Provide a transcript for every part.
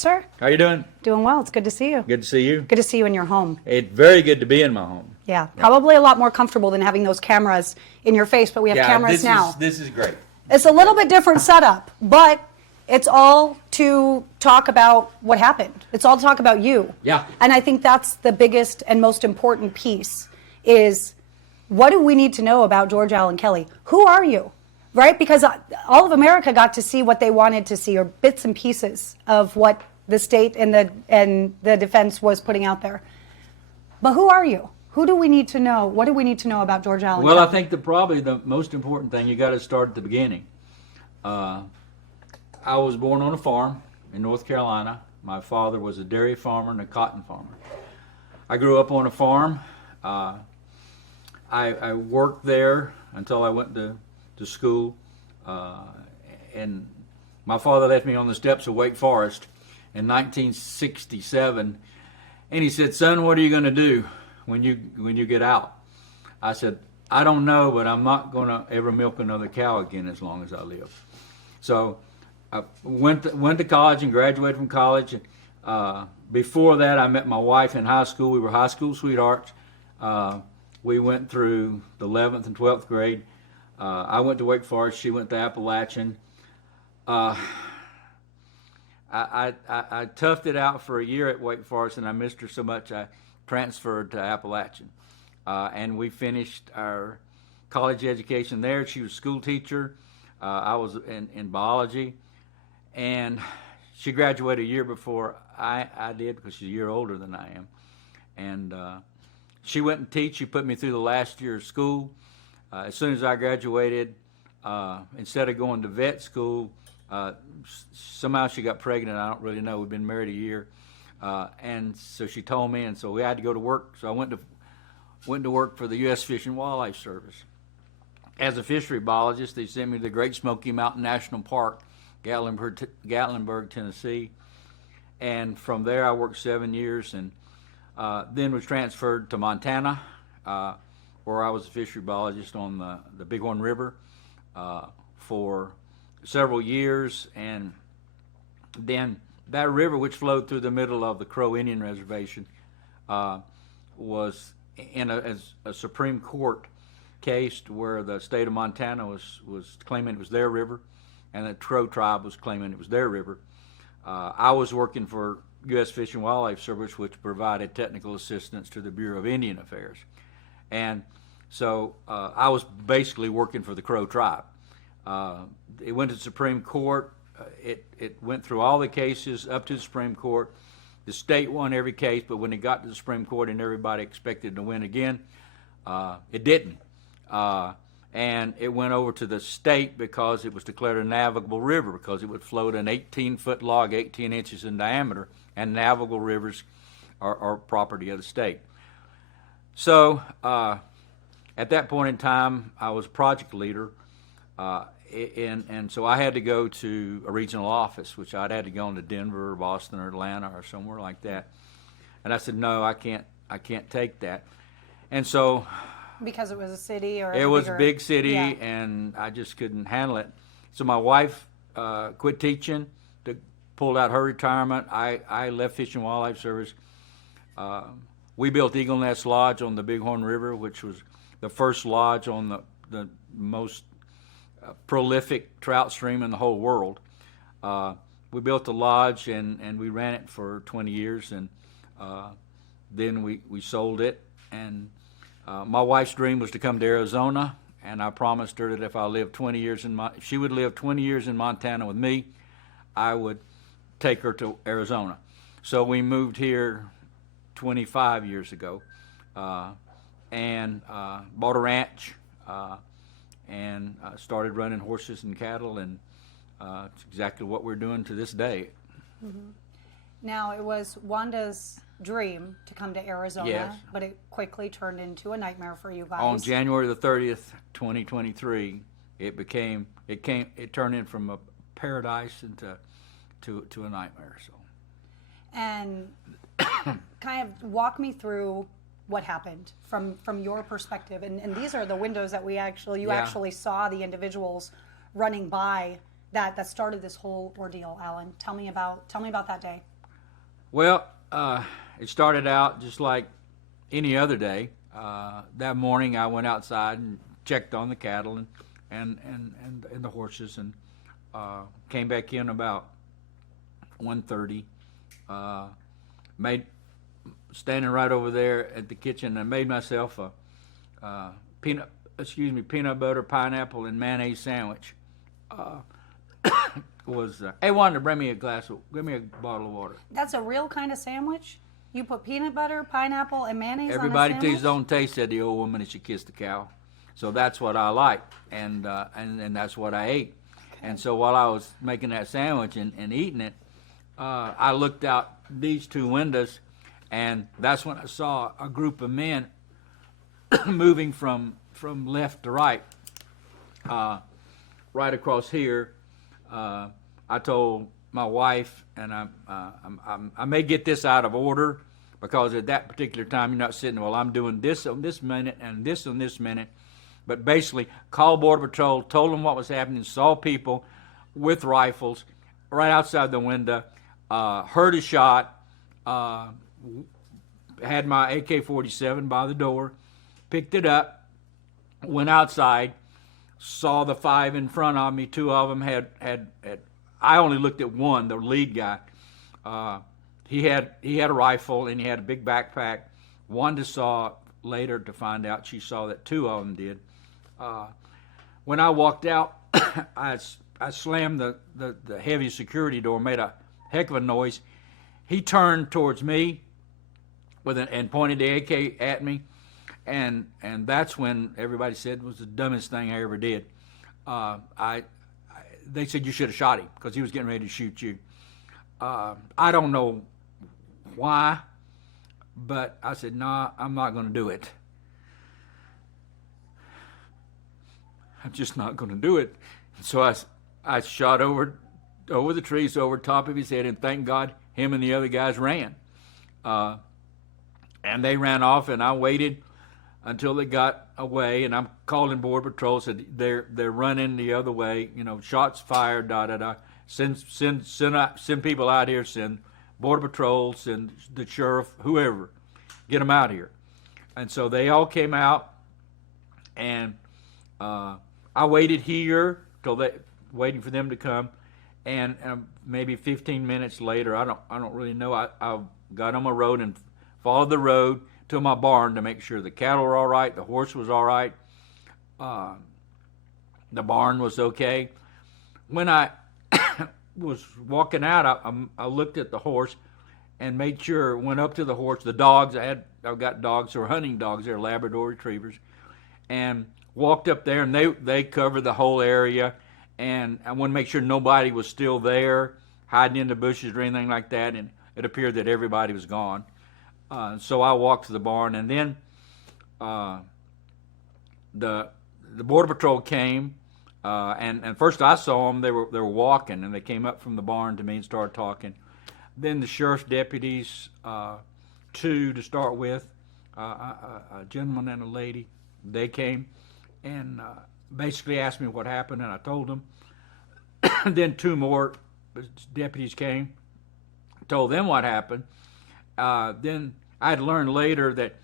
sir. How you doing? Doing well. It's good to see you. Good to see you. Good to see you in your home. It's very good to be in my home. Yeah, probably a lot more comfortable than having those cameras in your face, but we have cameras now. This is great. It's a little bit different setup, but it's all to talk about what happened. It's all to talk about you. Yeah. And I think that's the biggest and most important piece is what do we need to know about George Allen Kelly? Who are you? Right? Because all of America got to see what they wanted to see, or bits and pieces of what the state and the defense was putting out there. But who are you? Who do we need to know? What do we need to know about George Allen Kelly? Well, I think probably the most important thing, you got to start at the beginning. I was born on a farm in North Carolina. My father was a dairy farmer and a cotton farmer. I grew up on a farm. I worked there until I went to school. And my father left me on the steps of Wake Forest in 1967. And he said, "Son, what are you going to do when you get out?" I said, "I don't know, but I'm not going to ever milk another cow again as long as I live." So I went to college and graduated from college. Before that, I met my wife in high school. We were high school sweethearts. We went through the 11th and 12th grade. I went to Wake Forest. She went to Appalachian. I toughed it out for a year at Wake Forest, and I missed her so much I transferred to Appalachian. And we finished our college education there. She was a school teacher. I was in biology. And she graduated a year before I did, because she's a year older than I am. And she went and teach. She put me through the last year of school. As soon as I graduated, instead of going to vet school, somehow she got pregnant. I don't really know. We've been married a year. And so she told me, and so we had to go to work. So I went to work for the U.S. Fish and Wildlife Service. As a fishery biologist, they sent me to the Great Smoky Mountain National Park, Gatlinburg, Tennessee. And from there I worked 7 years, and then was transferred to Montana, where I was a fishery biologist on the Bighorn River for several years. And then that river, which flowed through the middle of the Crow Indian Reservation, was in a Supreme Court case where the state of Montana was claiming it was their river, and the Crow tribe was claiming it was their river. I was working for U.S. Fish and Wildlife Service, which provided technical assistance to the Bureau of Indian Affairs. And so I was basically working for the Crow tribe. It went to the Supreme Court. It went through all the cases up to the Supreme Court. The state won every case, but when it got to the Supreme Court and everybody expected to win again, it didn't. And it went over to the state because it was declared a navigable river, because it would float an 18-foot log, 18 inches in diameter, and navigable rivers are property of the state. So at that point in time, I was a project leader, and so I had to go to a regional office, which I'd had to go into Denver or Boston or Atlanta or somewhere like that. And I said, "No, I can't take that." And so because it was a city, or it was a big city, yeah. And I just couldn't handle it. So my wife quit teaching, pulled out her retirement. I left Fish and Wildlife Service. We built Eagle Nest Lodge on the Bighorn River, which was the first lodge on the most prolific trout stream in the whole world. We built the lodge, and we ran it for 20 years, and then we sold it. And my wife's dream was to come to Arizona, and I promised her that if if she would live 20 years in Montana with me, I would take her to Arizona. So we moved here 25 years ago, and bought a ranch, and started running horses and cattle, and it's exactly what we're doing to this day. Mm-hmm. Now, it was Wanda's dream to come to Arizona, yes, but it quickly turned into a nightmare for you guys. On January the 30th, 2023, it turned in from a paradise into a nightmare. So, and kind of walk me through what happened from your perspective. And these are the windows that you actually saw the individuals running by that started this whole ordeal, Alan? Tell me about that day. Well, it started out just like any other day. That morning, I went outside and checked on the cattle and the horses, and came back in about 1:30. Standing right over there at the kitchen, I made myself a peanut butter, pineapple, and mayonnaise sandwich. Hey, Wanda, give me a bottle of water. That's a real kind of sandwich? You put peanut butter, pineapple, and mayonnaise Everybody on a to sandwich? his own taste, said the old woman as she kissed the cow. So that's what I like, and that's what I ate. Okay. And so while I was making that sandwich and eating it, I looked out these two windows, and that's when I saw a group of men moving from left to right, right across here. I told my wife, and I may get this out of order, because at that particular time you're not sitting, well, I'm doing this on this minute and this on this minute. But basically, called Border Patrol, told them what was happening, saw people with rifles right outside the window, heard a shot, had my AK-47 by the door, picked it up, went outside, saw the five in front of me. Two of them had I only looked at one, the lead guy. He had a rifle, and he had a big backpack. Wanda saw later to find out, she saw that two of them did. When I walked out, I slammed the heavy security door, made a heck of a noise. He turned towards me and pointed the AK at me, and that's when everybody said it was the dumbest thing I ever did. They said you should have shot him because he was getting ready to shoot you. I don't know why, but I said, nah, I'm not going to do it. I'm just not going to do it. So I shot over the trees, over top of his head, and thank God him and the other guys ran. And they ran off, and I waited until they got away, and I'm calling Border Patrol, said they're running the other way, shots fired, send people out here, send Border Patrol, send the sheriff, whoever, get them out here. And so they all came out, and I waited here waiting for them to come, and maybe 15 minutes later, I don't really know, I got on my road and followed the road to my barn to make sure the cattle were all right, the horse was all right, the barn was okay. When I was walking out, I looked at the horse and made sure, went up to the horse, the dogs, I've got dogs who are hunting dogs, they're Labrador retrievers, and walked up there, and they covered the whole area, and I wanted to make sure nobody was still there, hiding in the bushes or anything like that, and it appeared that everybody was gone. So I walked to the barn, and then the Border Patrol came, and first I saw them. They were walking, and they came up from the barn to me and started talking. Then the sheriff's deputies, two to start with, a gentleman and a lady, they came and basically asked me what happened, and I told them. Then two more deputies came, told them what happened. Then I had learned later that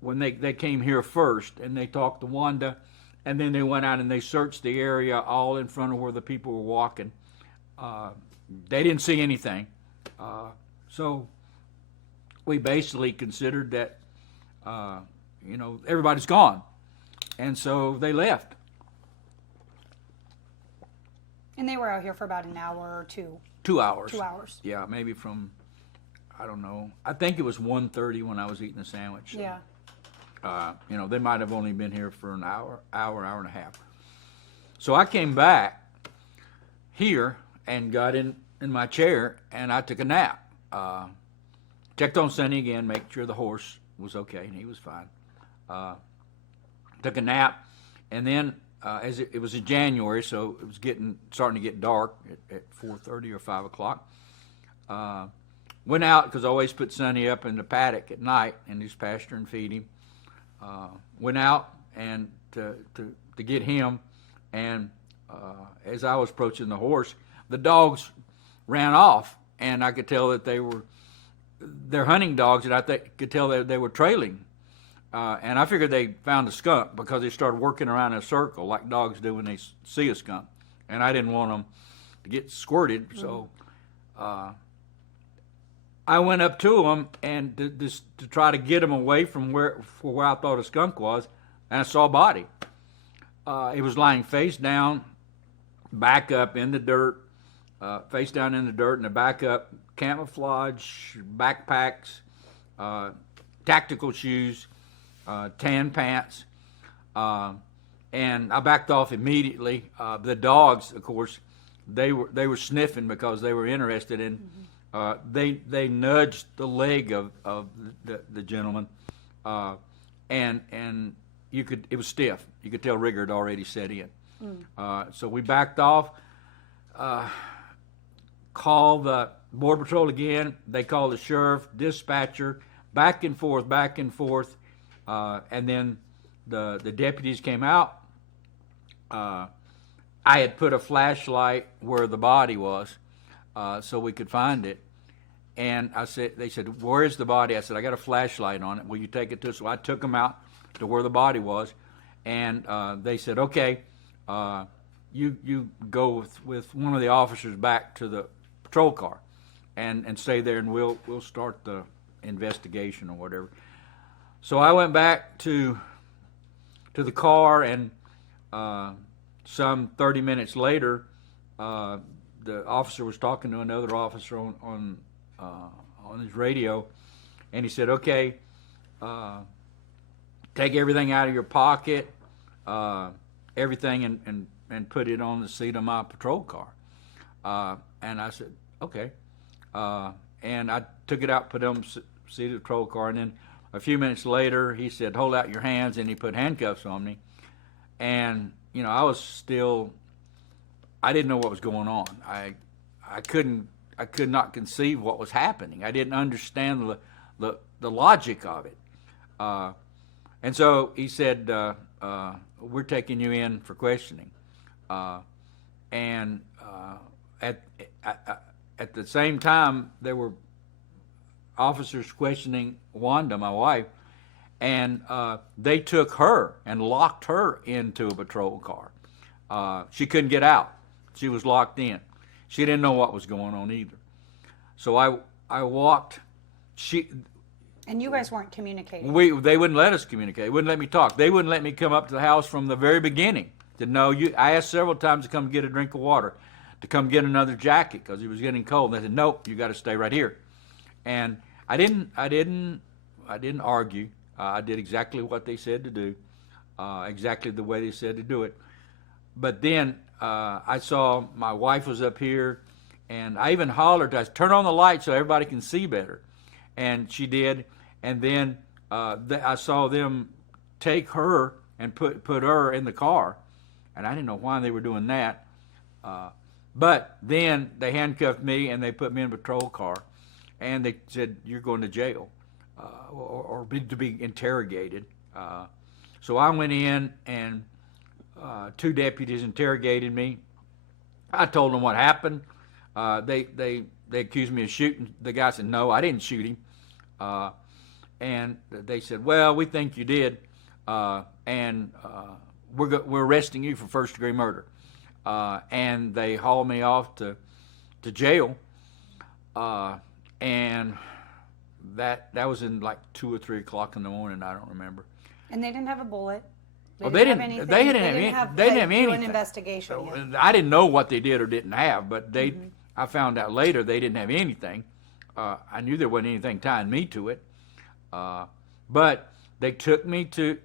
when they came here first, and they talked to Wanda, and then they went out and they searched the area all in front of where the people were walking. They didn't see anything. So we basically considered that, everybody's gone. And so they left. And they were out here for about an hour or two. 2 hours. 2 hours. Yeah, maybe from, I don't know. I think it was 1:30 when I was eating the sandwich. So, Yeah. They might have only been here for an hour and a half. So I came back here and got in my chair, and I took a nap. Checked on Sonny again, make sure the horse was okay, and he was fine. Took a nap, and then as it was in January, so it was starting to get dark at 4:30 or 5 o'clock. Went out, because I always put Sonny up in the paddock at night in his pasture and feed him. Went out and to get him, and as I was approaching the horse, the dogs ran off, and I could tell that they're hunting dogs, and could tell that they were trailing. And I figured they found a skunk because they started working around in a circle like dogs do when they see a skunk. And I didn't want them to get squirted, so I went up to them and to try to get them away from where I thought a skunk was, and I saw a body. It was lying face down, back up in the dirt, face down in the dirt, and the back up, camouflage, backpacks, tactical shoes, tan pants, and I backed off immediately. The dogs, of course, they were sniffing because they were interested in. They nudged the leg of the gentleman, and it was stiff. You could tell rigor had already set in. So we backed off. Called the Border Patrol again. They called the sheriff, dispatcher, back and forth, and then the deputies came out. I had put a flashlight where the body was, so we could find it. And they said, "Where's the body?" I said, "I got a flashlight on it. Will you take it to us?" So I took them out to where the body was, and they said, "Okay, you go with one of the officers back to the patrol car, and stay there, and we'll start the investigation or whatever." So I went back to the car, and some 30 minutes later, the officer was talking to another officer on his radio, and he said, "Okay, take everything out of your pocket, everything, and put it on the seat of my patrol car." And I said, "Okay." And I took it out, put it on the seat of the patrol car, and then a few minutes later, he said, "Hold out your hands," and he put handcuffs on me. And, I didn't know what was going on. I could not conceive what was happening. I didn't understand the logic of it. And so he said, "We're taking you in for questioning." And at the same time, there were officers questioning Wanda, my wife, and they took her and locked her into a patrol car. She couldn't get out. She was locked in. She didn't know what was going on either. So I walked. And you guys weren't communicating. They wouldn't let us communicate. They wouldn't let me talk. They wouldn't let me come up to the house from the very beginning. I asked several times to come get a drink of water, to come get another jacket because it was getting cold. And they said, "Nope, you got to stay right here." And I didn't argue. I did exactly what they said to do, exactly the way they said to do it. But then I saw my wife was up here, and I even hollered, "I said, turn on the light so everybody can see better." And she did. And then I saw them take her and put her in the car, and I didn't know why they were doing that. But then they handcuffed me and they put me in a patrol car, and they said, "You're going to jail, or to be interrogated." So I went in, and 2 deputies interrogated me. I told them what happened. They accused me of shooting. The guy said, "No, I didn't shoot him." And they said, "Well, we think you did, and we're arresting you for first-degree murder." And they hauled me off to jail, and that was in like 2 or 3 o'clock in the morning. I don't remember. And they didn't have a bullet. They didn't have anything. Do an investigation. So, I didn't know what they did or didn't have, but I found out later they didn't have anything. I knew there wasn't anything tying me to it, but they took me to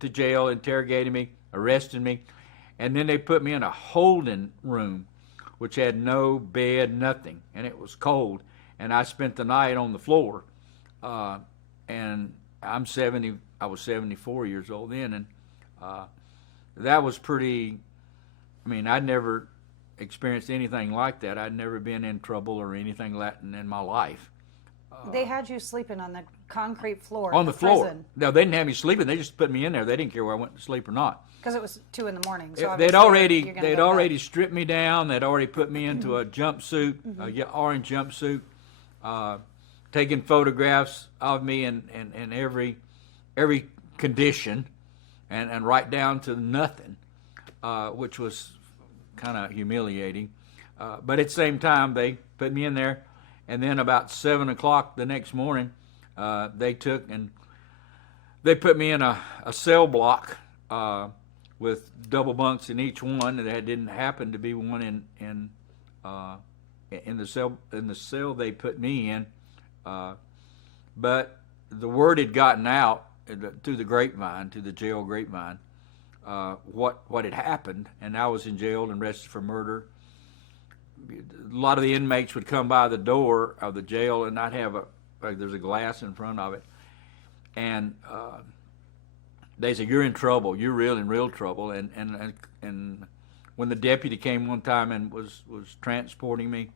jail, interrogated me, arrested me, and then they put me in a holding room, which had no bed, nothing, and it was cold. And I spent the night on the floor, and I was 74 years old then, and that was pretty. I'd never experienced anything like that. I'd never been in trouble or anything like that in my life. They had you sleeping on the concrete floor On in the floor. prison No, they didn't have me sleeping. They just put me in there. They didn't care where I went to sleep or not. because it was 2 in the morning. So They'd obviously already you're gonna they'd go to already bed. stripped me down. They'd already put me into a jumpsuit, orange jumpsuit, taking photographs of me in every condition, and right down to nothing, which was kind of humiliating. But at the same time, they put me in there, and then about 7 o'clock the next morning, they took and they put me in a cell block with double bunks in each one. There didn't happen to be one in the cell they put me in, but the word had gotten out through the grapevine, to the jail grapevine, what had happened, and I was in jail and arrested for murder. A lot of the inmates would come by the door of the jail, and I'd have there's a glass in front of it, and they said, "You're in trouble. You're in real trouble." And when the deputy came one time and was transporting me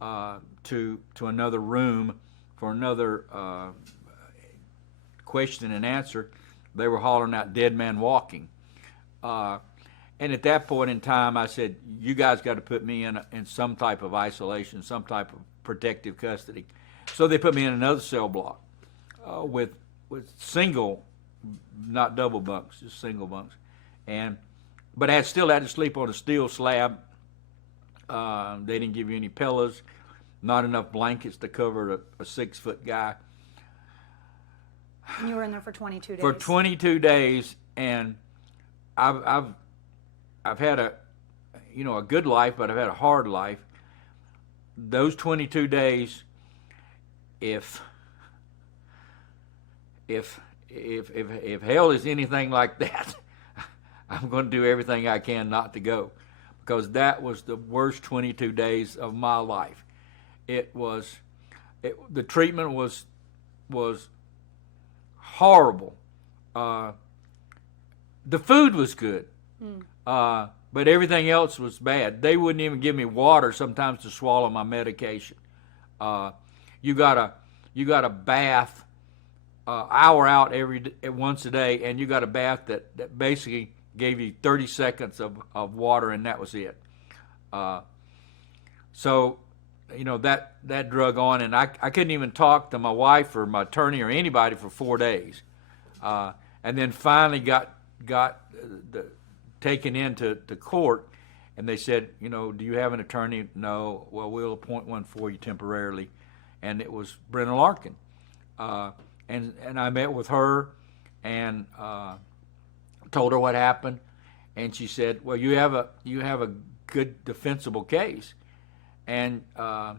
to another room for another question and answer, they were hollering out, "Dead man walking." And at that point in time, I said, "You guys got to put me in some type of isolation, some type of protective custody." So they put me in another cell block with single, not double bunks, just single bunks, but I still had to sleep on a steel slab. They didn't give you any pillows, not enough blankets to cover a 6-foot guy. And you were in there for 22 days. For 22 days, and I've had a good life, but I've had a hard life. Those 22 days, if hell is anything like that, I'm going to do everything I can not to go, because that was the worst 22 days of my life. The treatment was horrible. The food was good, but everything else was bad. They wouldn't even give me water sometimes to swallow my medication. You got a bath hour out once a day, and you got a bath that basically gave you 30 seconds of water, and that was it. So that drug on, and I couldn't even talk to my wife or my attorney or anybody for 4 days, and then finally got taken into court, and they said, "Do you have an attorney?" "No." "Well, we'll appoint one for you temporarily," and it was Brenna Larkin. And I met with her and told her what happened, and she said, "Well, you have a good defensible case," and I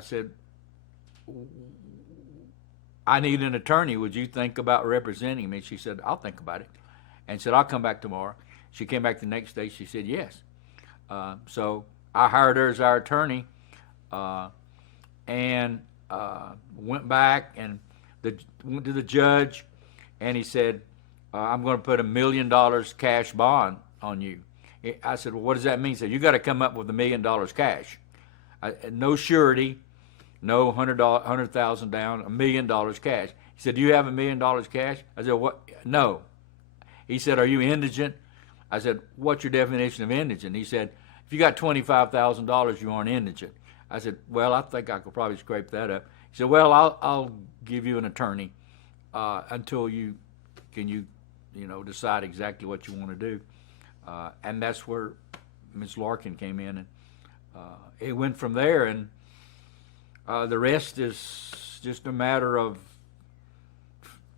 said, "I need an attorney. Would you think about representing me?" She said, "I'll think about it," and said, "I'll come back tomorrow." She came back the next day. She said yes. So I hired her as our attorney, and went back and went to the judge, and he said, "I'm going to put $1 million cash bond on you." I said, "Well, what does that mean?" He said, "You got to come up with $1 million cash. No surety, no $100,000 down, $1 million cash." He said, "Do you have $1 million cash?" I said, "What? No." He said, "Are you indigent?" I said, "What's your definition of indigent?" He said, "If you got $25,000, you aren't indigent." I said, "Well, I think I could probably scrape that up." He said, "Well, I'll give you an attorney until you decide exactly what you want to do." And that's where Ms. Larkin came in, and it went from there, and the rest is just a matter of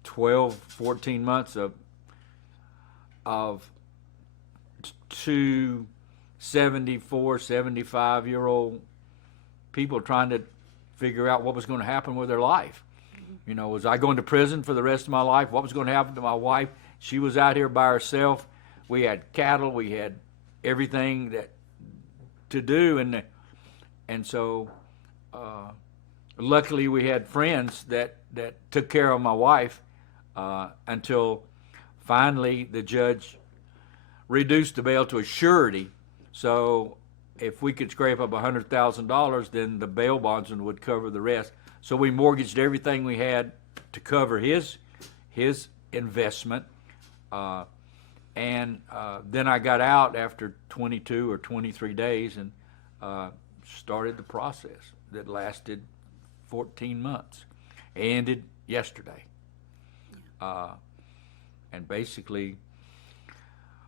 12, 14 months of two 74, 75-year-old people trying to figure out what was going to happen with their life. Was I going to prison for the rest of my life? What was going to happen to my wife? She was out here by herself. We had cattle. We had everything to do, and so luckily we had friends that took care of my wife until finally the judge reduced the bail to a surety. So if we could scrape up $100,000, then the bail bondsman would cover the rest. So we mortgaged everything we had to cover his investment, and then I got out after 22 or 23 days and started the process that lasted 14 months. Ended yesterday, and basically,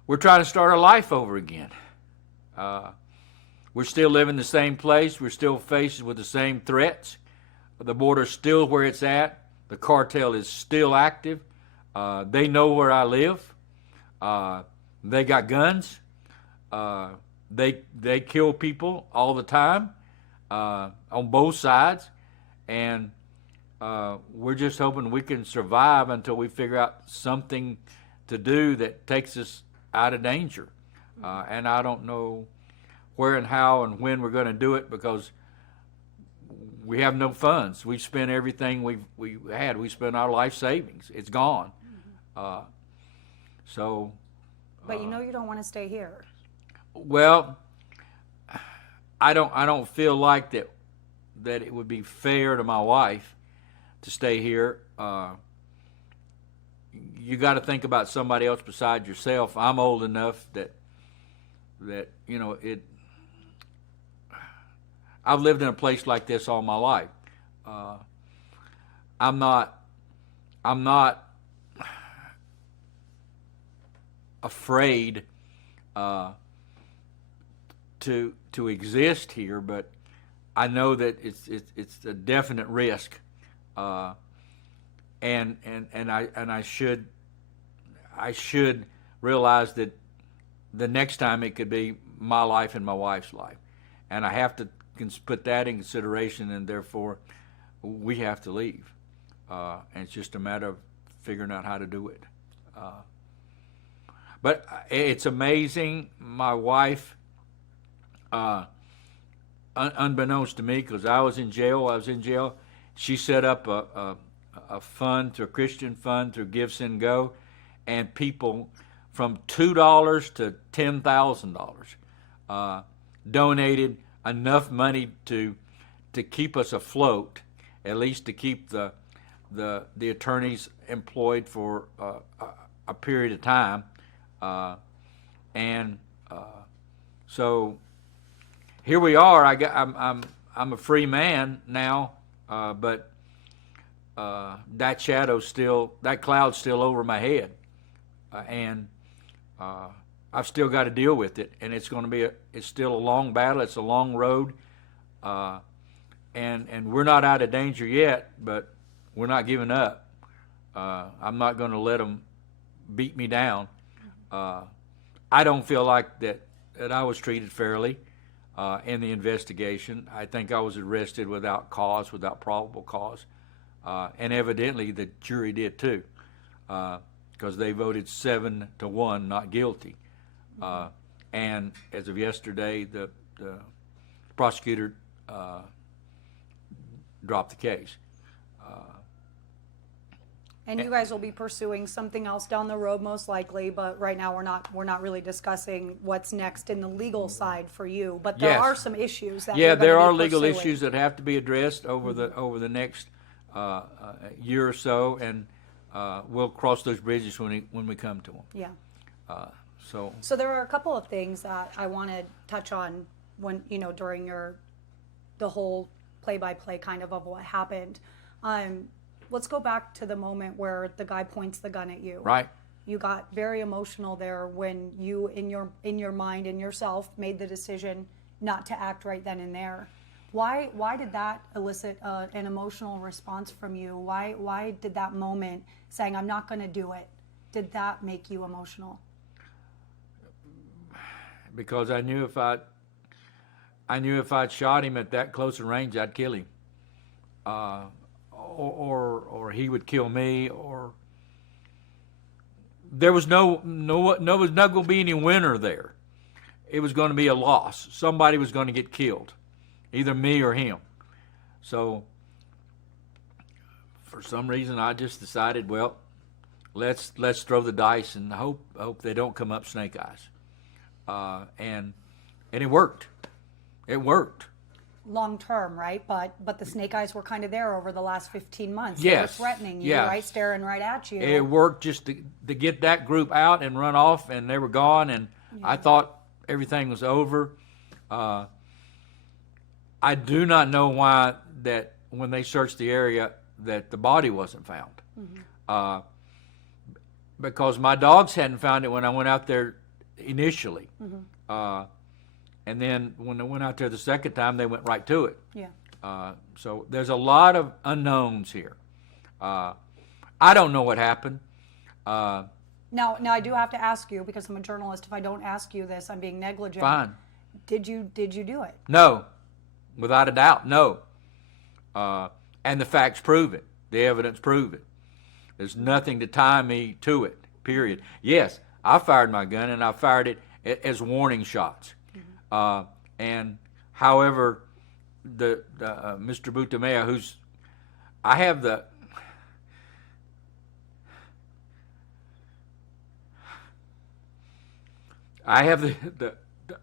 we're trying to start our life over again. We're still living in the same place. We're still faced with the same threats. The border's still where it's at. The cartel is still active. They know where I live. They got guns. They kill people all the time on both sides, and we're just hoping we can survive until we figure out something to do that takes us out of danger. And I don't know where and how and when we're going to do it, because we have no funds. We've spent everything we had. We spent our life savings. It's gone. So. But you know you don't want to stay here. Well, I don't feel like that it would be fair to my wife to stay here. You got to think about somebody else besides yourself. I'm old enough that you know it. I've lived in a place like this all my life. I'm not afraid to exist here, but I know that it's a definite risk, and I should realize that the next time it could be my life and my wife's life, and I have to put that in consideration, and therefore we have to leave, and it's just a matter of figuring out how to do it. But it's amazing. My wife, unbeknownst to me, because I was in jail, she set up a fund, a Christian fund through Give, Send, Go, and people from $2 to $10,000 donated enough money to keep us afloat, at least to keep the attorneys employed for a period of time. So here we are. I'm a free man now, but that cloud's still over my head, and I've still got to deal with it. And it's going to be it's still a long battle. It's a long road, and we're not out of danger yet, but we're not giving up. I'm not going to let them beat me down. I don't feel like that I was treated fairly in the investigation. I think I was arrested without cause, without probable cause, and evidently the jury did too, because they voted 7-1 not guilty. And as of yesterday, the prosecutor dropped the case. And you guys will be pursuing something else down the road, most likely. But right now, we're not really discussing what's next in the legal side for you. But there are some issues that you're there gonna are be legal pursuing. issues that have to be addressed over the next year or so, and we'll cross those bridges when we come to them. Yeah. So there are a couple of things that I want to touch on when during the whole play-by-play kind of what happened. Let's go back to the moment where the guy points the gun at you. Right. You got very emotional there when you, in your mind and yourself, made the decision not to act right then and there. Why did that elicit an emotional response from you? Why did that moment saying I'm not going to do it, did that make you emotional? Because I knew if I'd shot him at that close a range, I'd kill him. Or he would kill me, or there was was not going to be any winner there. It was going to be a loss. Somebody was going to get killed, either me or him. So for some reason, I just decided, well, let's throw the dice and hope they don't come up snake eyes. And it worked. It worked. long term, right? But the snake eyes were kind of there over the last 15 months. Yes. They were threatening you, Yeah. right? Staring right at you. It worked just to get that group out and run off, and they were gone, and I thought everything was over. I do not know why that when they searched the area that the body wasn't found. Because my dogs hadn't found it when I went out there initially. And then when I went out there the second time, they went right to it. Yeah. So there's a lot of unknowns here. I don't know what happened. Now I do have to ask you, because I'm a journalist. If I don't ask you this, I'm being negligent. Fine. Did you do it? No, without a doubt, no. And the facts prove it. The evidence prove it. There's nothing to tie me to it, period. Yes, I fired my gun, and I fired it as warning shots. And however, the Mr. Butamea, who's, I have the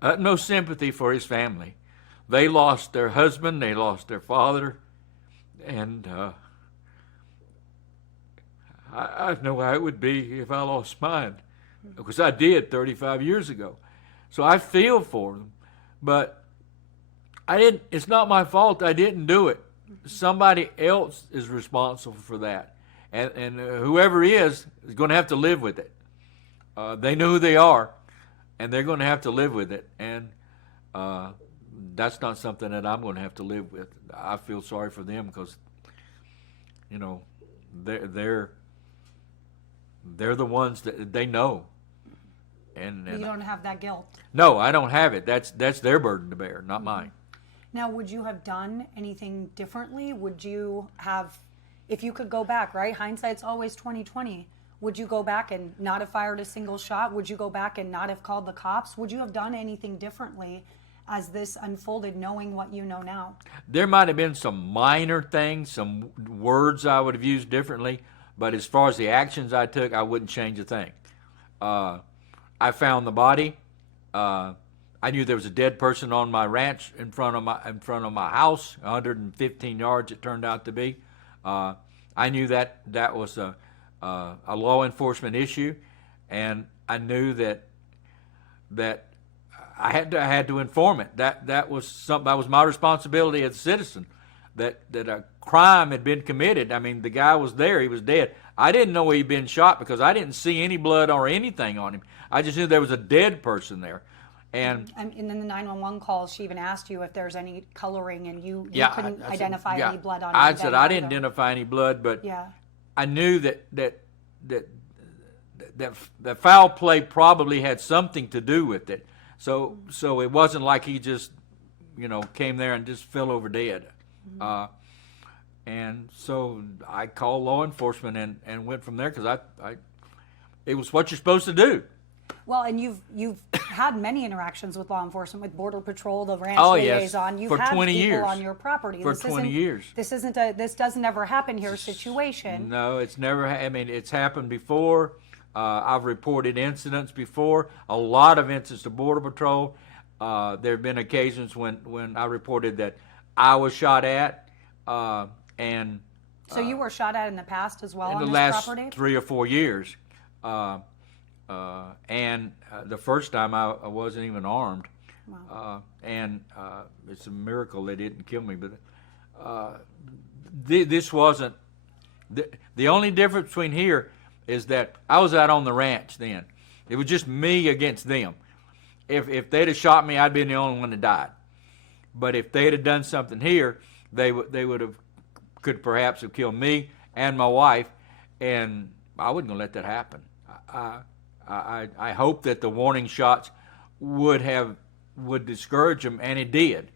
utmost sympathy for his family. They lost their husband, they lost their father, and I know how it would be if I lost mine, because I did 35 years ago. So I feel for them, but I didn't. It's not my fault. I didn't do it. Somebody else is responsible for that, and whoever is going to have to live with it. They know who they are, and they're going to have to live with it. And that's not something that I'm going to have to live with. I feel sorry for them because, you know, they're the ones that they know. And You don't have that guilt. no, I don't have it. That's their burden to bear, not mine. Now, would you have done anything differently? Would you have, if you could go back, right? Hindsight's always 20/20. Would you go back and not have fired a single shot? Would you go back and not have called the cops? Would you have done anything differently as this unfolded, knowing what you know now? There might have been some minor things, some words I would have used differently, but as far as the actions I took, I wouldn't change a thing. I found the body. I knew there was a dead person on my ranch in front of my house, 115 yards it turned out to be. I knew that was a law enforcement issue, and I knew that I had to inform it. That was my responsibility as a citizen. That a crime had been committed. I mean, the guy was there; he was dead. I didn't know he'd been shot because I didn't see any blood or anything on him. I just knew there was a dead person there. And in the 911 calls, she even asked you if there's any coloring, and you couldn't I said, identify yeah. any blood on I him said then I didn't either. identify any blood, but Yeah. I knew that foul play probably had something to do with it. So it wasn't like he just, came there and just fell over dead. And so I called law enforcement and went from there because it was what you're supposed to do. Well, and you've had many interactions with law enforcement, with Border Patrol, the ranch Oh, yes. liaison. You've For had 20 people years. on your property. For 20 years. This isn't a this doesn't ever happen here situation. No, it's never. It's happened before. I've reported incidents before. A lot of incidents to Border Patrol. There have been occasions when I reported that I was shot at, and So you were shot at in the past as well in on the this last property? 3 or 4 years. And the first time I wasn't even armed. Wow. And it's a miracle they didn't kill me. But this wasn't. The only difference between here is that I was out on the ranch then. It was just me against them. If they'd have shot me, I'd been the only one that died. But if they'd have done something here, they could perhaps have killed me and my wife, and I wasn't gonna let that happen. I hope that the warning shots would discourage him, and it did.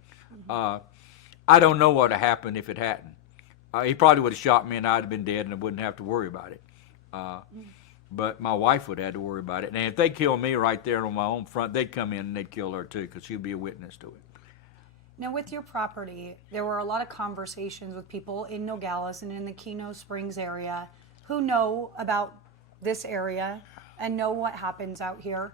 I don't know what would have happened if it hadn't. He probably would have shot me, and I'd have been dead, and I wouldn't have to worry about it. But my wife would have had to worry about it. And if they killed me right there on my own front, they'd come in and they'd kill her too, because she'd be a witness to it. Now, with your property, there were a lot of conversations with people in Nogales and in the Keno Springs area who know about this area and know what happens out here.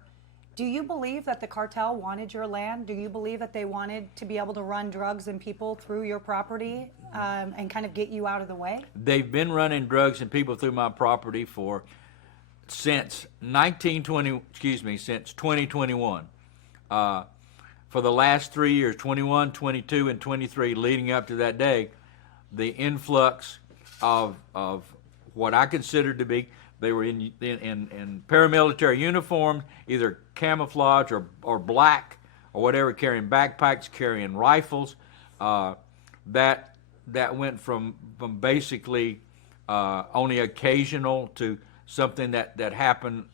Do you believe that the cartel wanted your land? Do you believe that they wanted to be able to run drugs and people through your property and kind of get you out of the way? They've been running drugs and people through my property since 2021. For the last 3 years, 21, 22, and 23, leading up to that day, the influx of what I considered to be, they were in paramilitary uniforms, either camouflage or black or whatever, carrying backpacks, carrying rifles. That went from basically only occasional to something that happened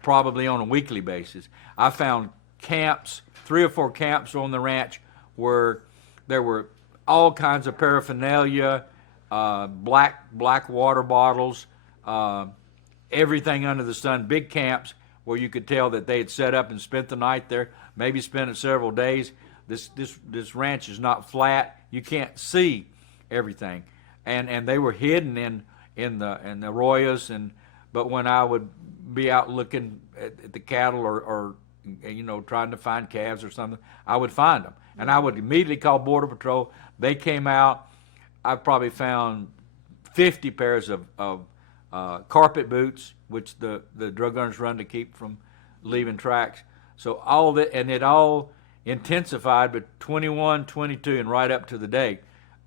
probably on a weekly basis. I found camps, 3 or 4 camps on the ranch where there were all kinds of paraphernalia, black water bottles, everything under the sun, big camps where you could tell that they had set up and spent the night there, maybe spent it several days. This ranch is not flat. You can't see everything. And they were hidden in the arroyos, but when I would be out looking at the cattle or trying to find calves or something, I would find them. And I would immediately call Border Patrol. They came out. I probably found 50 pairs of carpet boots, which the drug runners run to keep from leaving tracks. So all that, and it all intensified, but 21, 22, and right up to the day.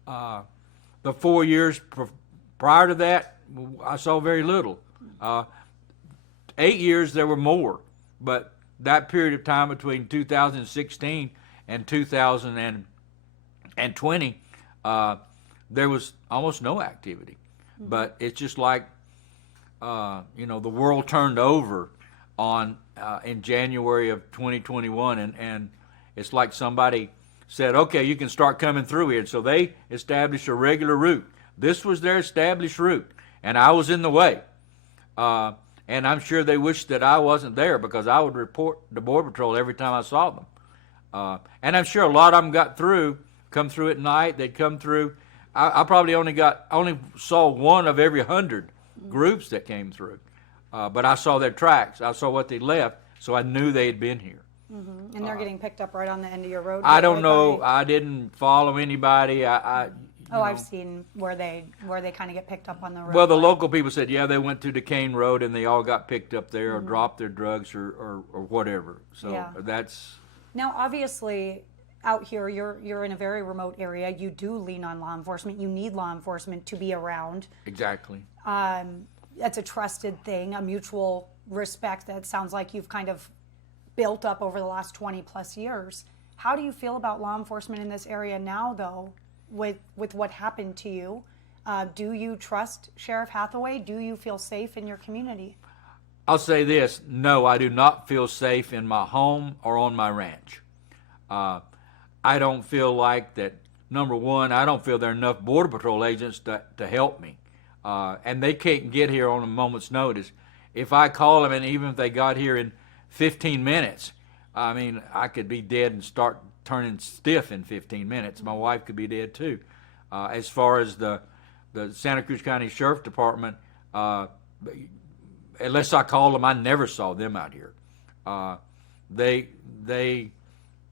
The 4 years prior to that, I saw very little. 8 years, there were more, but that period of time between 2016 and 2020, there was almost no activity. Mm-hmm. But it's just like, the world turned over in January of 2021, and it's like somebody said, okay, you can start coming through here. So they established a regular route. This was their established route, and I was in the way. And I'm sure they wished that I wasn't there, because I would report the Border Patrol every time I saw them. And I'm sure a lot of them come through at night. They'd come through. I probably only saw one of every 100 groups that came through. But I saw their tracks. I saw what they left, so I knew they had been here. Mm-hmm. And they're getting picked up right on the end of your road? I don't know. I didn't follow anybody. I've seen where they kind of get picked up on the road. Well, the local people said, yeah, they went to Duquesne Road and they all got picked up there, or dropped their drugs or whatever. So that's... Now, obviously, out here, you're in a very remote area. You do lean on law enforcement. You need law enforcement to be around. Exactly. That's a trusted thing, a mutual respect that sounds like you've kind of built up over the last 20 plus years. How do you feel about law enforcement in this area now, though, with what happened to you? Do you trust Sheriff Hathaway? Do you feel safe in your community? I'll say this. No, I do not feel safe in my home or on my ranch. I don't feel like that. Number one, I don't feel there are enough Border Patrol agents to help me. And they can't get here on a moment's notice. If I call them, and even if they got here in 15 minutes, I mean, I could be dead and start turning stiff in 15 minutes. My wife could be dead too. As far as the Santa Cruz County Sheriff Department, unless I called them, I never saw them out here. They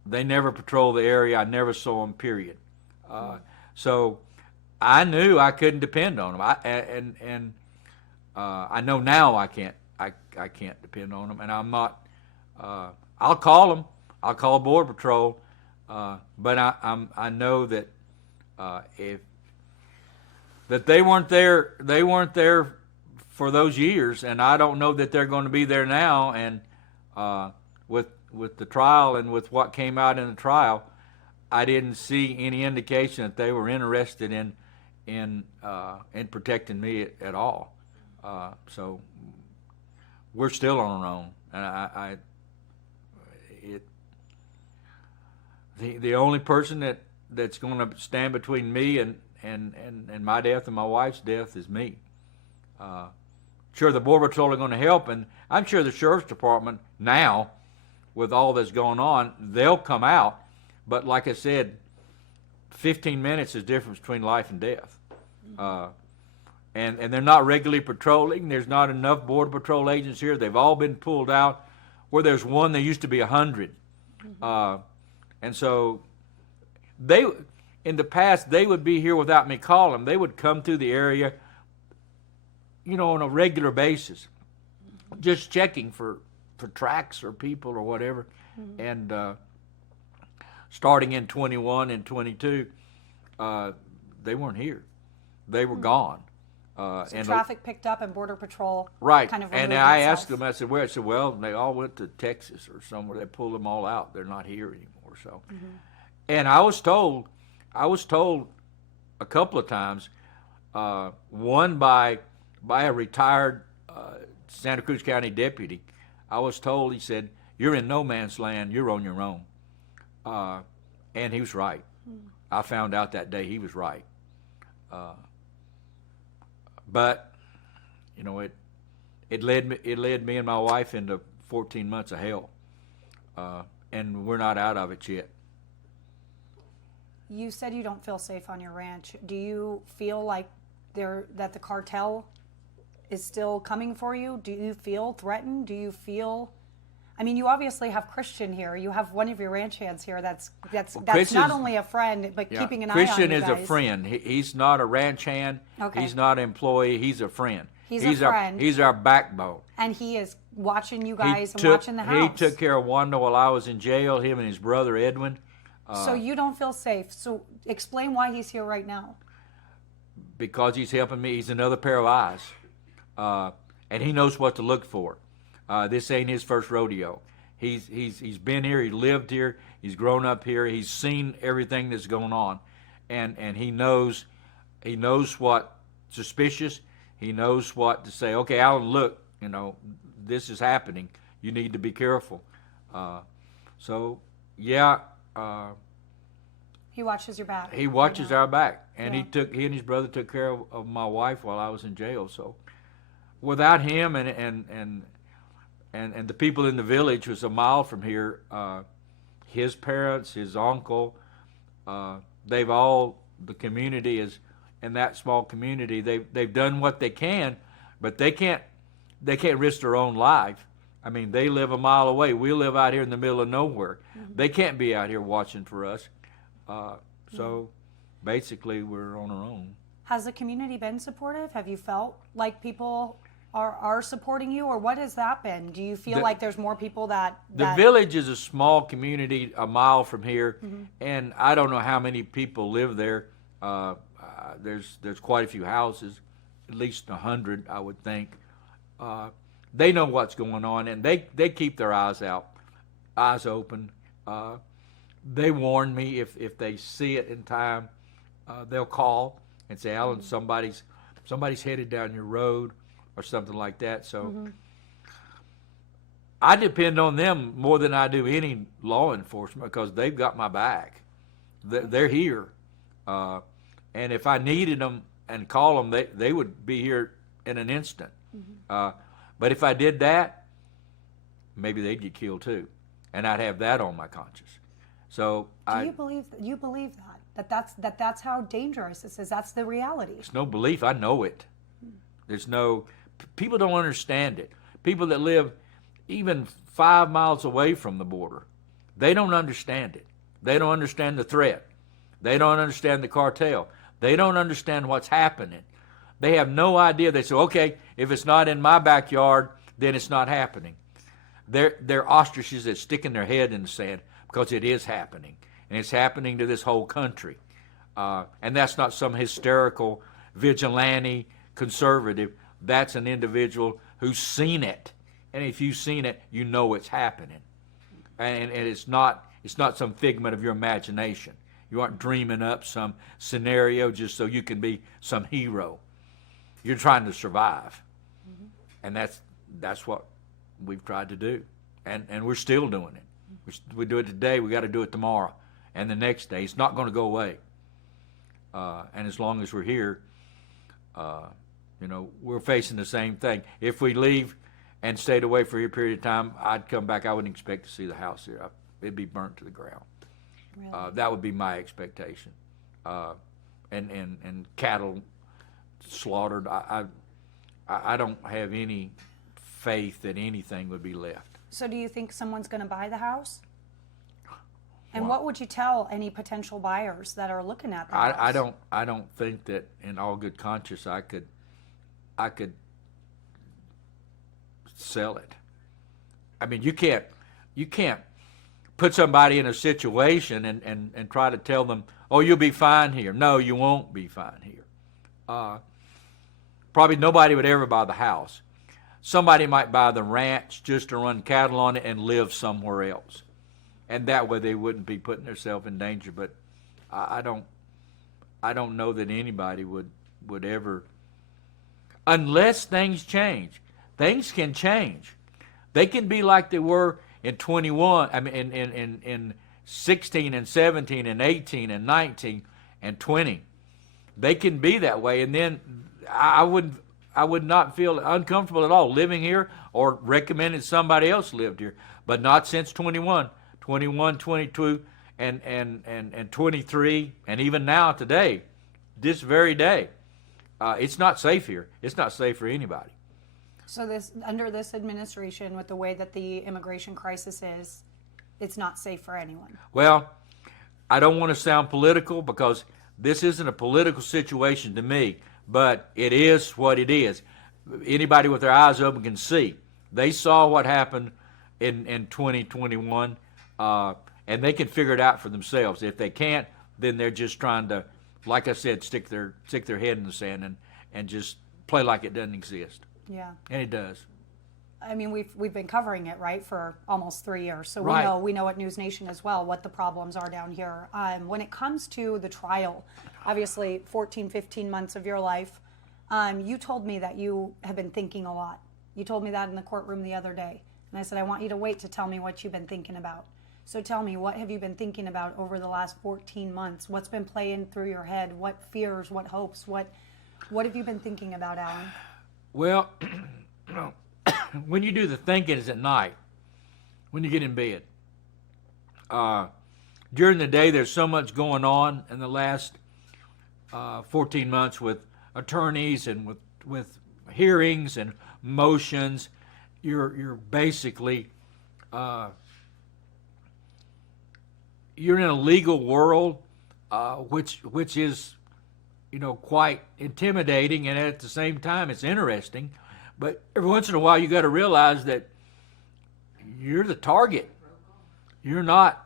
never patrol the area. I never saw them, period. So I knew I couldn't depend on them. I know now I can't depend on them, and I'm not. I'll call them. I'll call Border Patrol, but I know that that they weren't there for those years, and I don't know that they're going to be there now. And with the trial and with what came out in the trial, I didn't see any indication that they were interested in protecting me at all. So we're still on our own, and the only person that's going to stand between me and my death and my wife's death is me. Sure, the Border Patrol are going to help, and I'm sure the Sheriff's Department now, with all that's going on, they'll come out. But like I said, 15 minutes is the difference between life and death. And they're not regularly patrolling. There's not enough Border Patrol agents here. They've all been pulled out. where there's one, there used to be 100. And so in the past, they would be here without me calling. They would come through the area, on a regular basis, just checking for tracks or people or whatever. And starting in 21 and 22, they weren't here. They were gone. So traffic picked up and Border Patrol right. kind of and removed I itself. asked them, I said, where? I said, well, they all went to Texas or somewhere. They pulled them all out. They're not here anymore. So, and I was told a couple of times, one by a retired Santa Cruz County deputy. I was told, he said, you're in no man's land. You're on your own. And he was right. I found out that day he was right. But it led me and my wife into 14 months of hell, and we're not out of it yet. You said you don't feel safe on your ranch. Do you feel like that the cartel is still coming for you? Do you feel threatened? Do you feel? I mean, you obviously have Christian here. You have one of your ranch hands here. That's not only a friend, but keeping an eye on you guys. Christian is a friend. He's not a ranch hand. Okay. He's not an employee. He's a friend. He's a friend. He's our backbone. And he is watching you guys and watching the house. He took care of Wanda while I was in jail, him and his brother Edwin. So you don't feel safe. So explain why he's here right now. Because he's helping me. He's another pair of eyes. And he knows what to look for. This ain't his first rodeo. He's been here. He lived here. He's grown up here. He's seen everything that's going on, and he knows what's suspicious. He knows what to say. Okay, Alan, look, this is happening. You need to be careful. So yeah. He watches your back. He watches our back, and Yeah. he and his brother took care of my wife while I was in jail. So without him and the people in the village was a mile from here, his parents, his uncle, the community is in that small community. They've done what they can, but they can't risk their own life. I mean, they live a mile away. We live out here in the middle of nowhere. They can't be out here watching for us. So basically, we're on our own. Has the community been supportive? Have you felt like people are supporting you, or what has that been? Do you feel like there's more people that The village is a small community a mile from here, and I don't know how many people live there. There's quite a few houses, at least 100, I would think. They know what's going on, and they keep their eyes open. They warn me if they see it in time, they'll call and say, Alan, somebody's headed down your road or something like that. So I depend on them more than I do any law enforcement because they've got my back. They're here. And if I needed them and call them, they would be here in an instant. But if I did that, maybe they'd get killed too, and I'd have that on my conscience. So you believe that's how dangerous this is? That's the reality. It's no belief. I know it. People don't understand it. People that live even 5 miles away from the border, they don't understand it. They don't understand the threat. They don't understand the cartel. They don't understand what's happening. They have no idea. They say, okay, if it's not in my backyard, then it's not happening. They're ostriches that stick in their head in the sand because it is happening. And it's happening to this whole country. And that's not some hysterical vigilante conservative. That's an individual who's seen it. And if you've seen it, you know it's happening. And it's not some figment of your imagination. You aren't dreaming up some scenario just so you can be some hero. You're trying to survive. And that's what we've tried to do. And we're still doing it. We do it today, we got to do it tomorrow. And the next day. It's not going to go away. And as long as we're here, we're facing the same thing. If we leave and stayed away for a period of time, I'd come back. I wouldn't expect to see the house here. It'd be burnt to the ground. Really? That would be my expectation. And cattle slaughtered. I don't have any faith that anything would be left. So do you think someone's going to buy the house? And Well, what would you tell any potential buyers that are looking at the house? I don't think that in all good conscience I could sell it. I mean, you can't put somebody in a situation and try to tell them, oh, you'll be fine here. No, you won't be fine here. Probably nobody would ever buy the house. Somebody might buy the ranch just to run cattle on it and live somewhere else. And that way they wouldn't be putting themselves in danger. But I don't know that anybody would ever, unless things change. Things can change. They can be like they were in 21, I mean in 16 and 17 and 18 and 19 and 20. They can be that way, and then I would not feel uncomfortable at all living here or recommending somebody else lived here. But not since 21, 22, and 23, and even now today, this very day. It's not safe here. It's not safe for anybody. So under this administration, with the way that the immigration crisis is, it's not safe for anyone. Well, I don't want to sound political because this isn't a political situation to me, but it is what it is. Anybody with their eyes open can see. They saw what happened in 2021, and they can figure it out for themselves. If they can't, then they're just trying to, like I said, stick their head in the sand and just play like it doesn't exist. Yeah. And it does. I mean, we've been covering it, right, for almost 3 years. So Right. we know at NewsNation as well what the problems are down here. When it comes to the trial, obviously 14, 15 months of your life, you told me that you have been thinking a lot. You told me that in the courtroom the other day. And I said, I want you to wait to tell me what you've been thinking about. So tell me, what have you been thinking about over the last 14 months? What's been playing through your head? What fears, what hopes, what have you been thinking about, Alan? Well, when you do the thinking is at night, when you get in bed. During the day, there's so much going on in the last 14 months with attorneys and with hearings and motions. You're basically you're in a legal world, which is, quite intimidating, and at the same time, it's interesting. But every once in a while, you got to realize that you're the target. You're not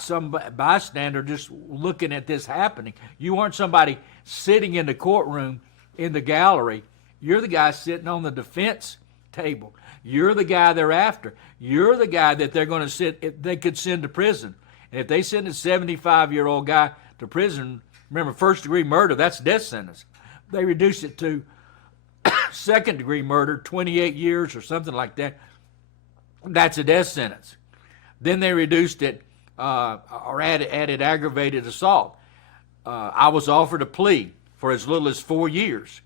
some bystander just looking at this happening. You aren't somebody sitting in the courtroom in the gallery. You're the guy sitting on the defense table. You're the guy they're after. You're the guy that they're going to they could send to prison. And if they send a 75-year-old guy to prison, remember, first-degree murder, that's death sentence. They reduced it to second-degree murder, 28 years or something like that. That's a death sentence. Then they reduced it or added aggravated assault. I was offered a plea for as little as 4 years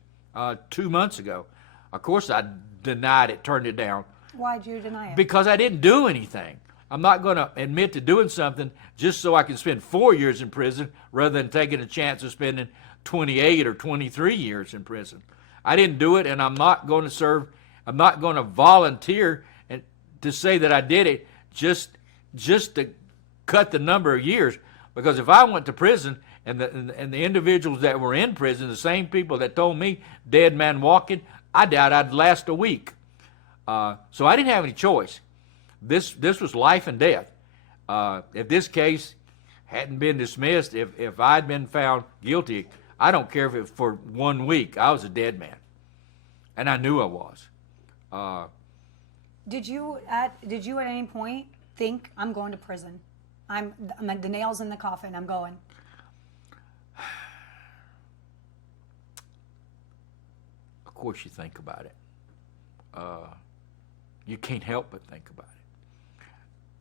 2 months ago. Of course, I denied it, turned it down. Why'd you deny it? Because I didn't do anything. I'm not going to admit to doing something just so I can spend 4 years in prison rather than taking a chance of spending 28 or 23 years in prison. I didn't do it, and I'm not going to serve. I'm not going to volunteer and to say that I did it just to cut the number of years. Because if I went to prison and the individuals that were in prison, the same people that told me dead man walking, I doubt I'd last a week. So I didn't have any choice. This was life and death. If this case hadn't been dismissed, if I'd been found guilty, I don't care if it for 1 week, I was a dead man. And I knew I was. Did you at any point think, I'm going to prison? I'm the nail's in the coffin, I'm going? Of course you think about it. You can't help but think about it.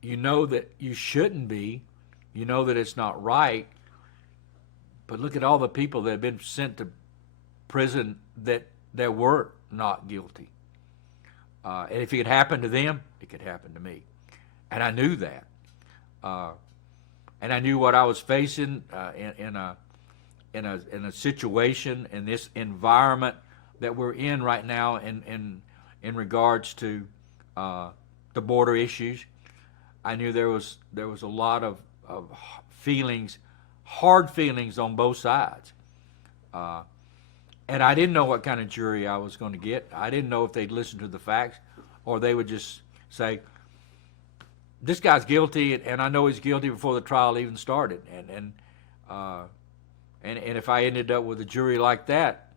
You know that you shouldn't be. You know that it's not right. But look at all the people that have been sent to prison that were not guilty. And if it could happen to them, it could happen to me. And I knew that. And I knew what I was facing in a situation, in this environment that we're in right now in regards to the border issues. I knew there was a lot of feelings, hard feelings on both sides. And I didn't know what kind of jury I was going to get. I didn't know if they'd listen to the facts or they would just say, this guy's guilty, and I know he's guilty before the trial even started. And if I ended up with a jury like that,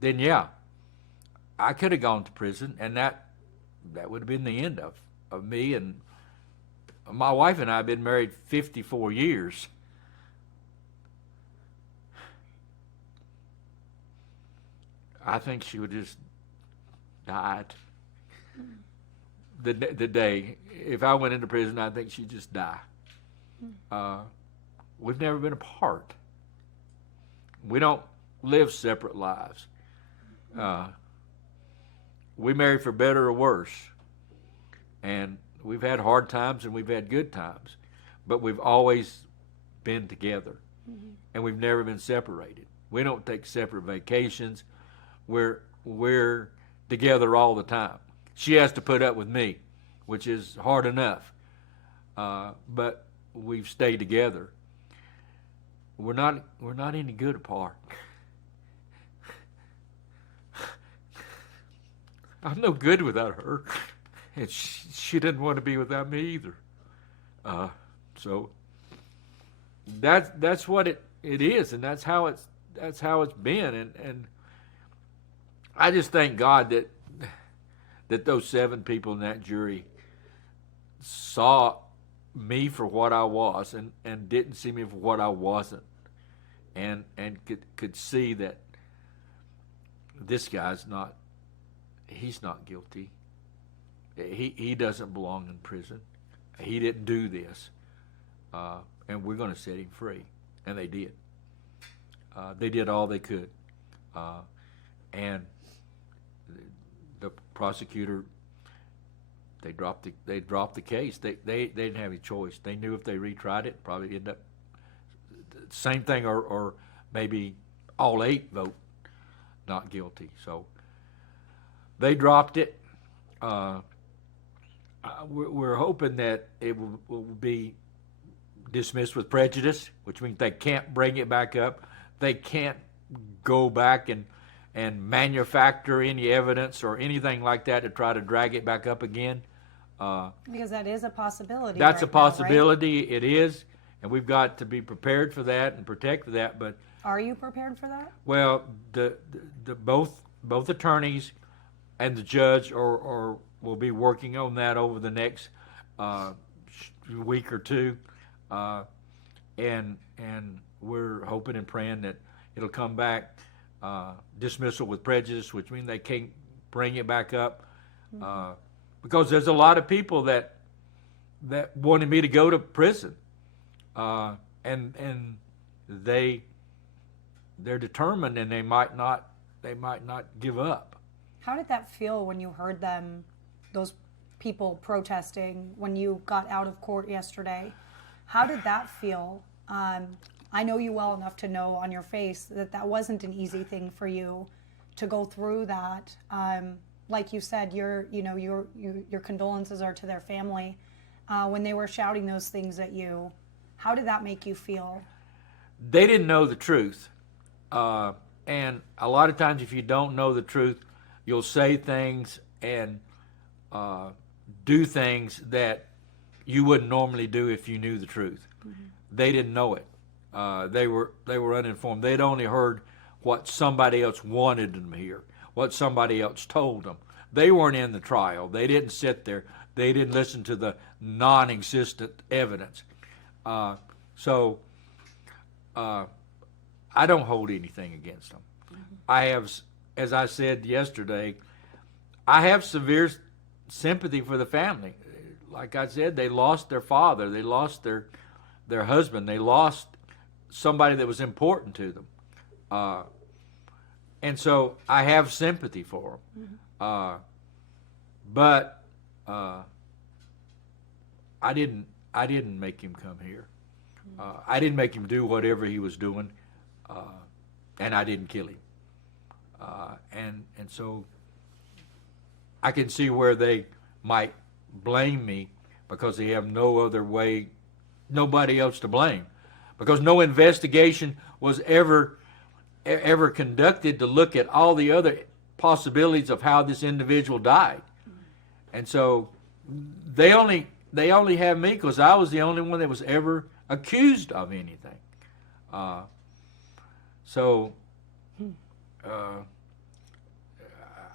then yeah, I could have gone to prison, and that would have been the end of me. And my wife and I have been married 54 years. I think she would just died the day. If I went into prison, I think she'd just die. We've never been apart. We don't live separate lives. We married for better or worse. And we've had hard times and we've had good times. But we've always been together. And we've never been separated. We don't take separate vacations. We're together all the time. She has to put up with me, which is hard enough. But we've stayed together. We're not any good apart. I'm no good without her, and she didn't want to be without me either. So that's what it is, and that's how it's been, and I just thank God that those 7 people in that jury saw me for what I was and didn't see me for what I wasn't, and could see that this guy's not, he's not guilty. He doesn't belong in prison. He didn't do this, and we're going to set him free, and they did. They did all they could, and the prosecutor, they dropped the case. They didn't have any choice. They knew if they retried it, probably end up same thing, or maybe all 8 vote not guilty. So they dropped it. We're hoping that it will be dismissed with prejudice, which means they can't bring it back up. They can't go back and manufacture any evidence or anything like that to try to drag it back up again. Because that is a possibility. That's a right now, right? possibility. It is, and we've got to be prepared for that and protect that. But Are you prepared for that? well, the both attorneys and the judge will be working on that over the next week or two, and we're hoping and praying that it'll come back dismissal with prejudice, which means they can't bring it back up, because there's a lot of people that wanted me to go to prison, and they're determined, and they might not give up. How did that feel when you heard those people protesting, when you got out of court yesterday? How did that feel? I know you well enough to know on your face that wasn't an easy thing for you to go through that. Like you said, your condolences are to their family. When they were shouting those things at you, how did that make you feel? They didn't know the truth. And a lot of times if you don't know the truth, you'll say things and do things that you wouldn't normally do if you knew the truth. They didn't know it. They were uninformed. They'd only heard what somebody else wanted them to hear, what somebody else told them. They weren't in the trial. They didn't sit there. They didn't listen to the non-existent evidence. So I don't hold anything against them. I have, as I said yesterday, I have severe sympathy for the family. Like I said, they lost their father. They lost their husband. They lost somebody that was important to them. And so I have sympathy for them. But I didn't make him come here. I didn't make him do whatever he was doing, and I didn't kill him. And so I can see where they might blame me because they have no other way, nobody else to blame, because no investigation was ever conducted to look at all the other possibilities of how this individual died. And so they only have me because I was the only one that was ever accused of anything. So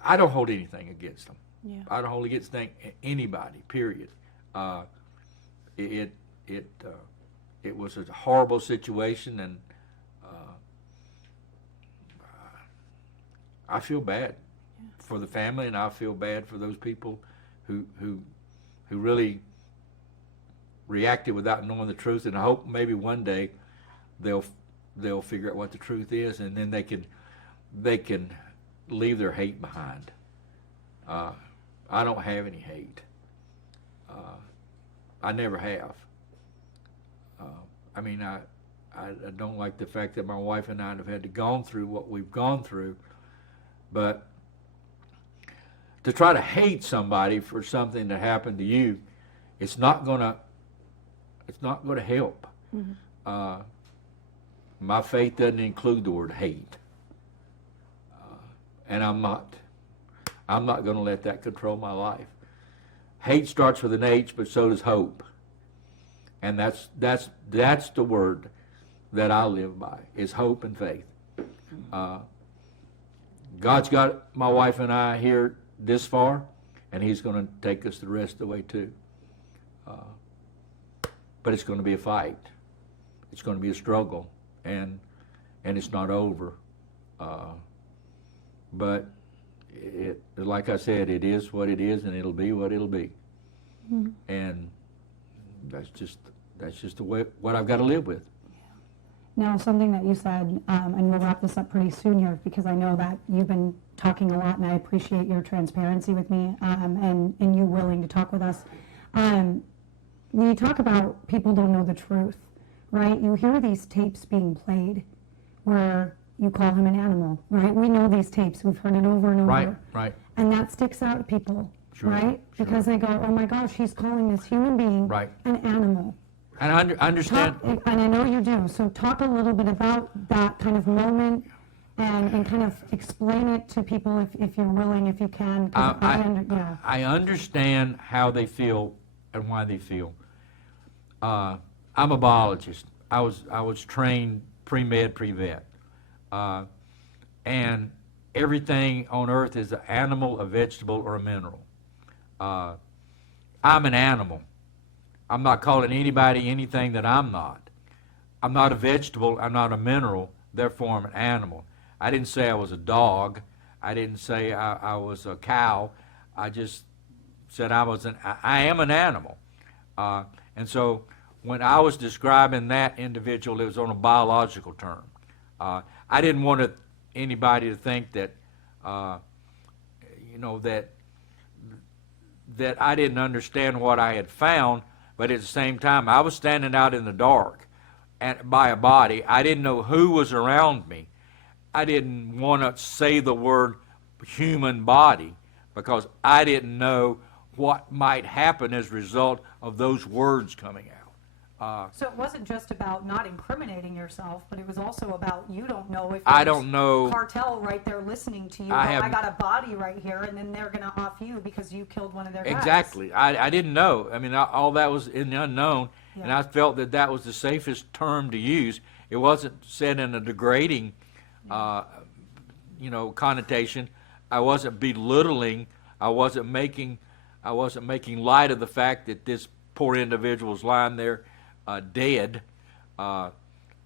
I don't hold anything against them. Yeah. I don't hold against anybody. Period. It was a horrible situation, and I feel bad for the family, and I feel bad for those people who really reacted without knowing the truth. And I hope maybe one day they'll figure out what the truth is, and then they can leave their hate behind. I don't have any hate. I never have. I mean, I don't like the fact that my wife and I have had to gone through what we've gone through, but to try to hate somebody for something that happened to you, it's not gonna help. Mm-hmm. My faith doesn't include the word hate, and I'm not going to let that control my life. Hate starts with an H, but so does hope, and that's the word that I live by, is hope and faith. God's got my wife and I here this far, and He's going to take us the rest of the way too. But it's going to be a fight. It's going to be a struggle, and it's not over. But like I said, it is what it is, and it'll be what it'll be. Mm-hmm. And that's just the way what I've got to live with. Now, something that you said, and we'll wrap this up pretty soon here, because I know that you've been talking a lot, and I appreciate your transparency with me, and you willing to talk with us. We talk about people don't know the truth, right? You hear these tapes being played where you call him an animal, right? We know these tapes. We've heard it over and over. Right. And that sticks out to people, sure, right? Sure. Because they go, oh my gosh, he's calling this human being an animal. And I understand. And I know you do. So talk a little bit about that kind of moment and kind of explain it to people if you're willing, if you can. I understand how they feel and why they feel. I'm a biologist. I was trained pre-med, pre-vet. And everything on earth is an animal, a vegetable, or a mineral. I'm an animal. I'm not calling anybody anything that I'm not. I'm not a vegetable, I'm not a mineral, therefore I'm an animal. I didn't say I was a dog. I didn't say I was a cow. I just said I am an animal. And so when I was describing that individual, it was on a biological term. I didn't want anybody to think that, that I didn't understand what I had found. But at the same time, I was standing out in the dark by a body. I didn't know who was around me. I didn't want to say the word human body because I didn't know what might happen as a result of those words coming out. So it wasn't just about not incriminating yourself, but it was also about you don't know if I don't know cartel right there listening to you. I got a body right here, and then they're going to off you because you killed one of their guys. Exactly. I didn't know. I mean, all that was in the unknown, and I felt that was the safest term to use. It wasn't said in a degrading, connotation. I wasn't belittling. I wasn't making light of the fact that this poor individual was lying there dead. I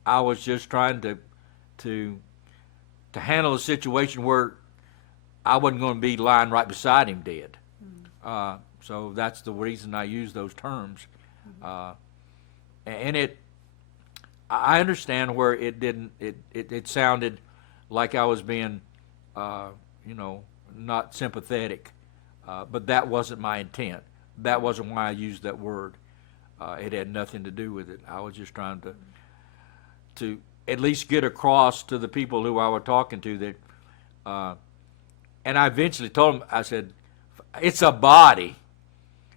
was just trying to handle a situation where I wasn't going to be lying right beside him dead. So that's the reason I use those terms. And I understand where it sounded like I was being, not sympathetic, but that wasn't my intent. That wasn't why I used that word. It had nothing to do with it. I was just trying to at least get across to the people who I was talking to that, and I eventually told them, I said, it's a body.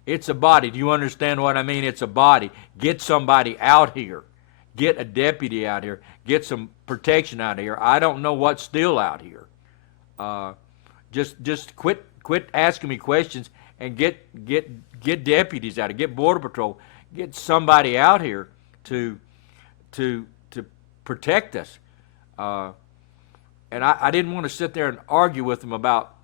It's a body. Do you understand what I mean? It's a body. Get somebody out here. Get a deputy out here. Get some protection out here. I don't know what's still out here. Just quit asking me questions and get deputies out here. Get Border Patrol. Get somebody out here to protect us. And I didn't want to sit there and argue with them about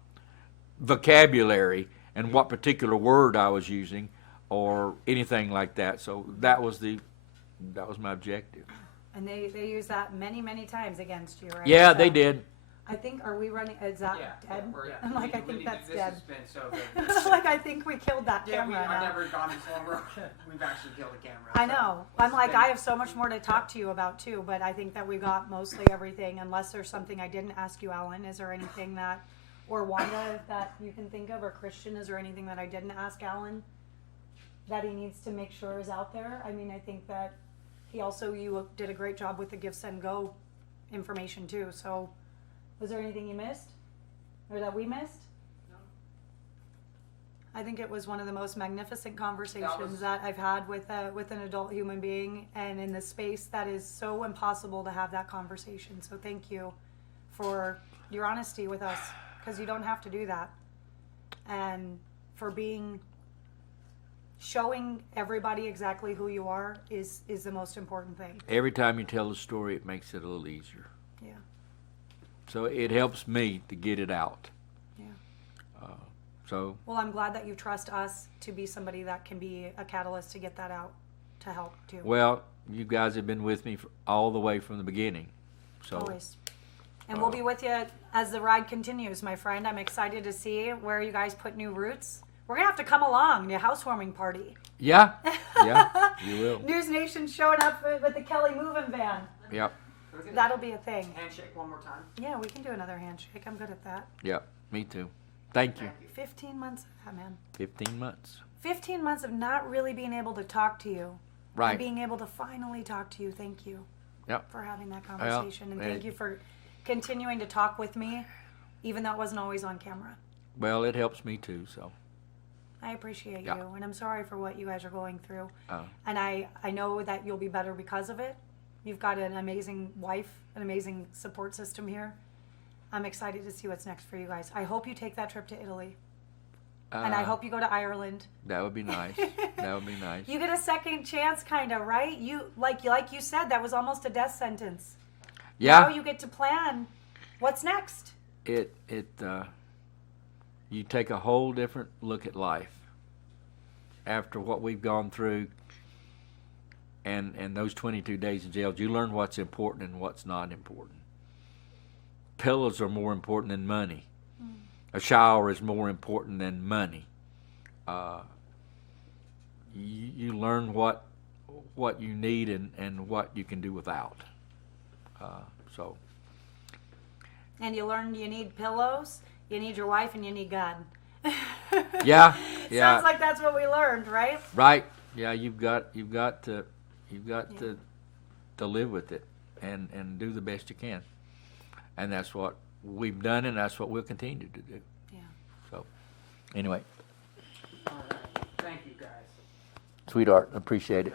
vocabulary and what particular word I was using or anything like that. So that was my objective. And they use that many times against you, right? Yeah, So they did. I think, are we running, is that dead? I'm we- like, I we think need- that's this dead. has been so good. Like, I think we killed that Yeah, camera I've now. never gone this long. We've actually killed a camera. I so know. this I'm has like, been- I have so much more to talk to you about too, but I think that we got mostly everything, unless there's something I didn't ask you, Alan. Is there anything that, or Wanda, that you can think of, or Christian, is there anything that I didn't ask Alan that he needs to make sure is out there? I mean, I think that you did a great job with the Give, Send, Go information too. So was there anything you missed or that we missed? No. I think it was one of the most magnificent conversations that I've had with an adult human being, and in the space that is so impossible to have that conversation. So thank you for your honesty with us, because you don't have to do that, and for showing everybody exactly who you are is the most important thing. Every time you tell a story, it makes it a little easier. Yeah. So it helps me to get it out. Yeah. So Well, I'm glad that you trust us to be somebody that can be a catalyst to get that out, to help too. well, you guys have been with me all the way from the beginning. So Always. And we'll be with you as the ride continues, my friend. I'm excited to see where you guys put new roots. We're going to have to come along to a housewarming party. yeah, you will. NewsNation showing up with the Kelly moving van. Yep, Can we get a That'll be a thing. handshake one more time. Yeah, we can do another handshake. I'm good at that. yep, me too. Thank you. 15 months of that, man. 15 months. 15 months of not really being able to talk to you. Right. And being able to finally talk to you. Thank you Yep. for having that conversation. And thank it- you for continuing to talk with me, even though it wasn't always on camera. Well, it helps me too, so. I appreciate Yeah. you, and I'm sorry for what you guys are going through. Oh. And I know that you'll be better because of it. You've got an amazing wife, an amazing support system here. I'm excited to see what's next for you guys. I hope you take that trip to Italy, and I hope you go to Ireland. That would be nice. That would be nice. You get a second chance, kind of, right? You like you said, that was almost a death sentence. Yeah. Now you get to plan what's next. You take a whole different look at life after what we've gone through and those 22 days in jail. You learn what's important and what's not important. Pillows are more important than money. A shower is more important than money. You learn what you need and what you can do without. So And you learn you need pillows, you need your wife, and you need God. yeah. Sounds like that's what we learned, right? Right. Yeah, you've got to live with it and do the best you can. And that's what we've done, and that's what we'll continue to do. Yeah. So anyway, All right. Thank you, guys. sweetheart, appreciate it.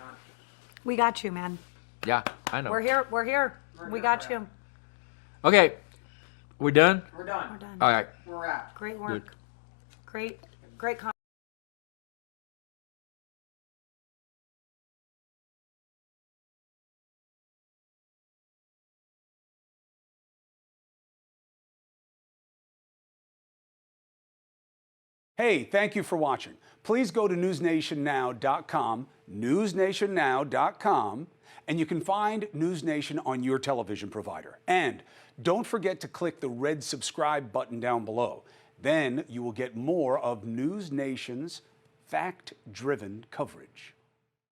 We got you, man. Yeah, I know. We're here. We're We here got for you. Okay. We're done? We're done. We're done. All right. We're out. Great work. Great conversation. Hey, thank you for watching. Please go to newsnationnow.com, newsnationnow.com, and you can find NewsNation on your television provider. And don't forget to click the red subscribe button down below. Then you will get more of NewsNation's fact-driven coverage.